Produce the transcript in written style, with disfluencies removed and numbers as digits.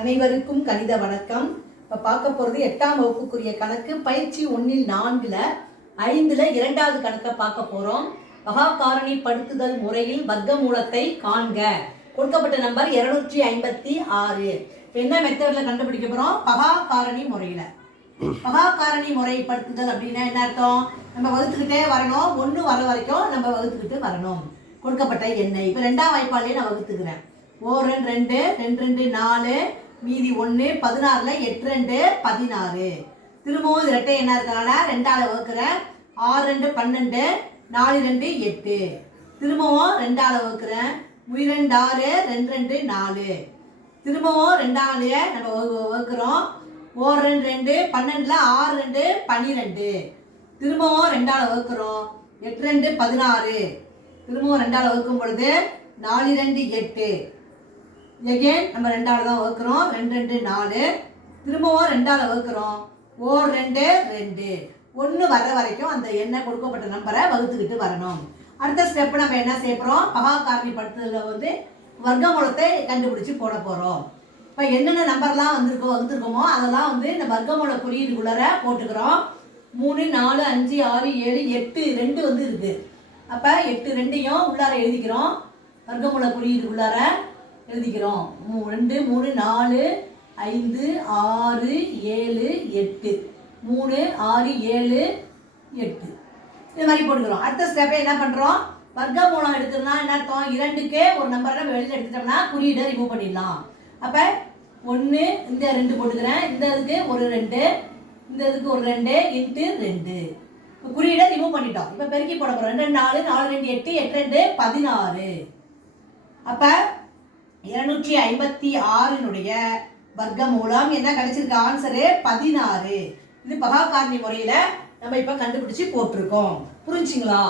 அனைவருக்கும் கணித வணக்கம். இப்போ பார்க்க போகிறது 8ஆம் வகுப்புக்குரிய கணக்கு பயிற்சி 1இல் 4ல் 5ல் 2வது கணக்கை பார்க்க போகிறோம். பகா காரணி படுத்துதல் முறையில் வர்க்க மூலத்தை காண்க. கொடுக்கப்பட்ட நம்பர் 256. என்ன மெத்தடில் கண்டுபிடிக்க போகிறோம்? பகா காரணி முறையில். பகா காரணி முறைப்படுத்துதல் அப்படின்னா என்ன அர்த்தம்? நம்ம வகுத்துக்கிட்டே வரணும், 1 வர வரைக்கும் நம்ம வகுத்துக்கிட்டு வரணும். கொடுக்கப்பட்ட எண்ணெய் இப்போ 2ஆம் வாய்ப்பாலே நான் வகுத்துக்கிறேன். 4 2 2 2 4 மீதி 1 16ல் 8 2 16. திரும்பவும் இரட்டை என்ன இருக்கனால 2ஆல் வகுக்கிறேன். 6 2 12 4 2 8. திரும்பவும் 2ஆல் வகுக்கிறேன். 2 6 2 2 4. திரும்பவும் 2ஆலேயே நம்ம வகுக்கிறோம். 4 2 2 12ல் 6 2 12. திரும்பவும் 2ஆல் வகுக்கிறோம். 8 2 16. திரும்பவும் 2ஆல் வகுக்கும் பொழுது 4 2 8. எகெயின் நம்ம 2ஆல் தான் வகுக்கிறோம். 2 2 4. திரும்பவும் 2ஆல் வகுக்கிறோம். 4 2 2. 1 வர்ற வரைக்கும் அந்த எண்ணெய் கொடுக்கப்பட்ட நம்பரை வகுத்துக்கிட்டு வரணும். அடுத்த ஸ்டெப் நம்ம என்ன செய்ய போகிறோம்? பகா காரணி படுத்துதலில் வர்க்க மூலத்தை கண்டுபிடிச்சி போட போகிறோம். இப்போ என்னென்ன நம்பர்லாம் வகுத்துருக்கோமோ அதெல்லாம் இந்த வர்க்க மூல குறியீடுக்குள்ளார போட்டுக்கிறோம். 3 4 5 6 7 8 2 இருக்குது. அப்போ 8 2ஐயும் உள்ளார எழுதிக்கிறோம். வர்க்க மூல குறியீடுக்குள்ளார எழுதிக்கிறோம். 2 3 4 5 6 7 8 3 6 7 8 இது மாதிரி போட்டுக்கிறோம். அடுத்த ஸ்டெப்பை என்ன பண்ணுறோம்? வர்க்க மூலம் எடுக்கிறதுனா என்ன அர்த்தம்? 2க்கே ஒரு நம்பரை நம்ம வெளியில் எடுத்துட்டோம்னா குறியீடை ரிமூவ் பண்ணிடலாம். அப்போ 1 இந்த 2 போட்டுக்கிறேன். இந்த இதுக்கு ஒரு 2, இந்த இதுக்கு ஒரு 2 இன்ட்டு 2 குறியீடை ரிமூவ் பண்ணிட்டோம். இப்போ பெருக்கி போட போகிறோம். 2 4 4 2 8 8 2 16. அப்போ 256னுடைய வர்க்க மூலம் என்ன கிடைச்சிருக்கு? ஆன்சரு 16. இது பகா காரணி முறையில் நம்ம இப்போ கண்டுபிடிச்சி போட்டிருக்கோம். புரிஞ்சுங்களா?